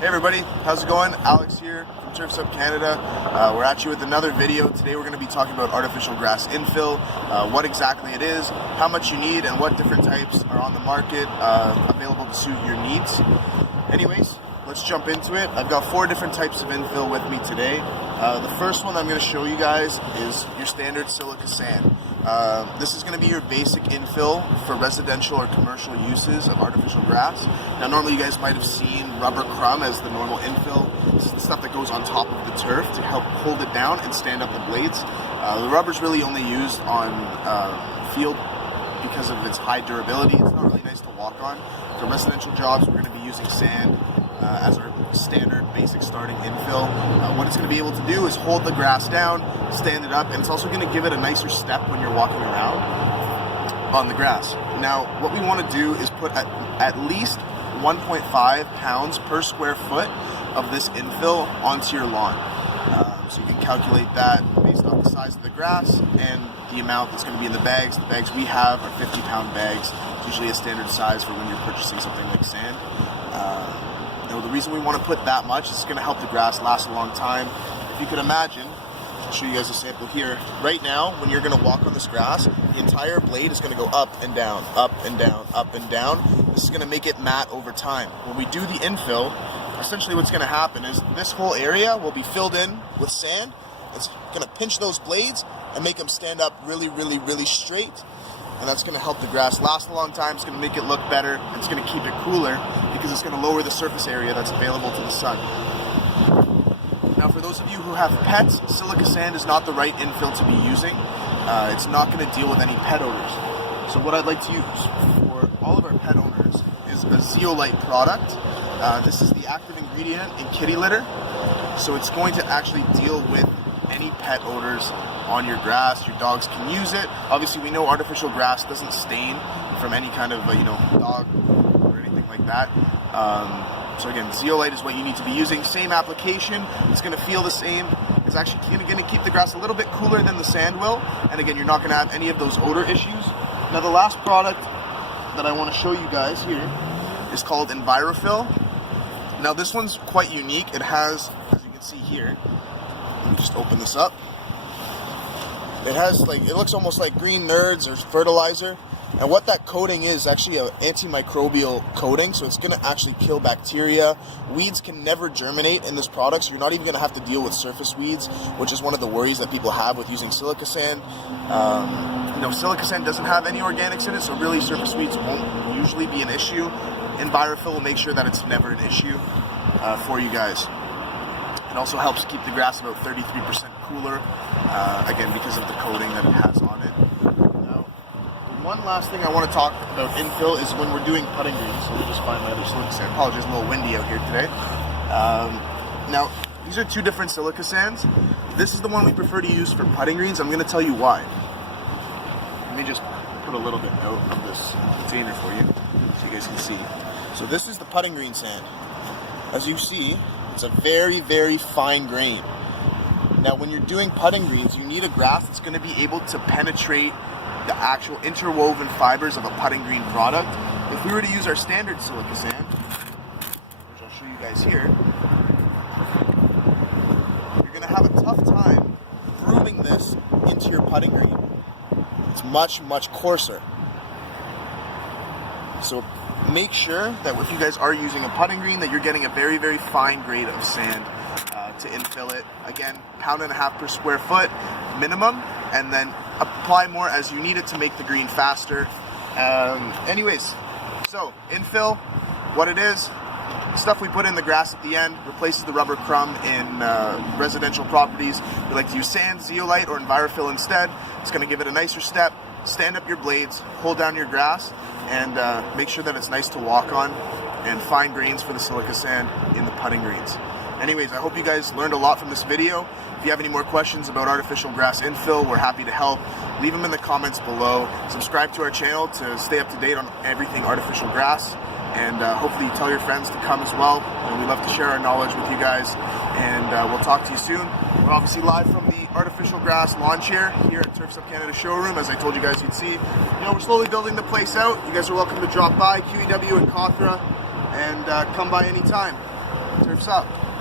Hey everybody, how's it going? Alex here from Turfs Up Canada. We're at you with another video. Today we're going to be talking about artificial grass infill, what exactly it is, how much you need, and what different types are on the market available to suit your needs. Anyways, let's jump into it. I've got 4 different types of infill with me today. The first one I'm going to show you guys is your standard silica sand. This is going to be your basic infill for residential or commercial uses of artificial grass. Now normally you guys might have seen rubber crumb as the normal infill. This is the stuff that goes on top of the turf to help hold it down and stand up the blades. The rubber is really only used on field because of its high durability. It's not really nice to walk on. For residential jobs we're going to be using sand as our standard basic starting infill. What it's going to be able to do is hold the grass down, stand it up, and it's also going to give it a nicer step when you're walking around on the grass. Now what we want to do is put at least 1.5 pounds per square foot of this infill onto your lawn. So you can calculate that based off the size of the grass and the amount that's going to be in the bags. The bags we have are 50-pound bags. It's usually a standard size for when you're purchasing something like sand. The reason we want to put that much is it's going to help the grass last a long time. If you could imagine, I'll show you guys a sample here. Right now, when you're going to walk on this grass, the entire blade is going to go up and down, up and down, up and down. This is going to make it matte over time. When we do the infill, essentially what's going to happen is this whole area will be filled in with sand. It's going to pinch those blades and make them stand up really, really, really straight. And that's going to help the grass last a long time. It's going to make it look better. It's going to keep it cooler because it's going to lower the surface area that's available to the sun. Now for those of you who have pets, silica sand is not the right infill to be using. It's not going to deal with any pet odors. So what I'd like to use for all of our pet owners is a zeolite product. This is the active ingredient in kitty litter. So it's going to actually deal with any pet odors on your grass. Your dogs can use it. Obviously we know artificial grass doesn't stain from any kind of dog or anything like that. So again, zeolite is what you need to be using. Same application. It's going to feel the same. It's actually going to keep the grass a little bit cooler than the sand will. And again, you're not going to have any of those odor issues. Now the last product that I want to show you guys here is called Envirofill. Now this one's quite unique. It has, as you can see here, let me just open this up. It has it looks almost like green nerds or fertilizer. And what that coating is actually an antimicrobial coating, so it's going to actually kill bacteria. Weeds can never germinate in this product, so you're not even going to have to deal with surface weeds, which is one of the worries that people have with using silica sand. Silica sand doesn't have any organics in it, so really surface weeds won't usually be an issue. Envirofill will make sure that it's never an issue for you guys. It also helps keep the grass about 33% cooler, again because of the coating that it has on it. Now, one last thing I want to talk about infill is when we're doing putting greens. So let me just find my other silica sand. Apologies, it's a little windy out here today. Now, these are 2 different silica sands. This is the one we prefer to use for putting greens. I'm going to tell you why. Let me just put a little bit out of this container for you so you guys can see. So this is the putting green sand. As you see, it's a very, very fine grain. Now when you're doing putting greens, you need a grass that's going to be able to penetrate the actual interwoven fibers of a putting green product. If we were to use our standard silica sand, which I'll show you guys here, you're going to have a tough time grooving this into your putting green. It's much, much coarser. So make sure that if you guys are using a putting green that you're getting a very, very fine grade of sand to infill it. Again, 1.5 pounds per square foot minimum, and then apply more as you need it to make the green faster. Anyways, so infill, what it is, stuff we put in the grass at the end, replaces the rubber crumb in residential properties. We like to use sand, zeolite, or Envirofill instead. It's going to give it a nicer step, stand up your blades, hold down your grass, and make sure that it's nice to walk on, and fine grains for the silica sand in the putting greens. Anyways, I hope you guys learned a lot from this video. If you have any more questions about artificial grass infill, we're happy to help. Leave them in the comments below. Subscribe to our channel to stay up to date on everything artificial grass. And hopefully you tell your friends to come as well. And we love to share our knowledge with you guys. And we'll talk to you soon. We're obviously live from the artificial grass lawn chair here at Turfs Up Canada showroom. As I told you guys you'd see. We're slowly building the place out. You guys are welcome to drop by QEW in Cawthra and come by anytime. Turf's up.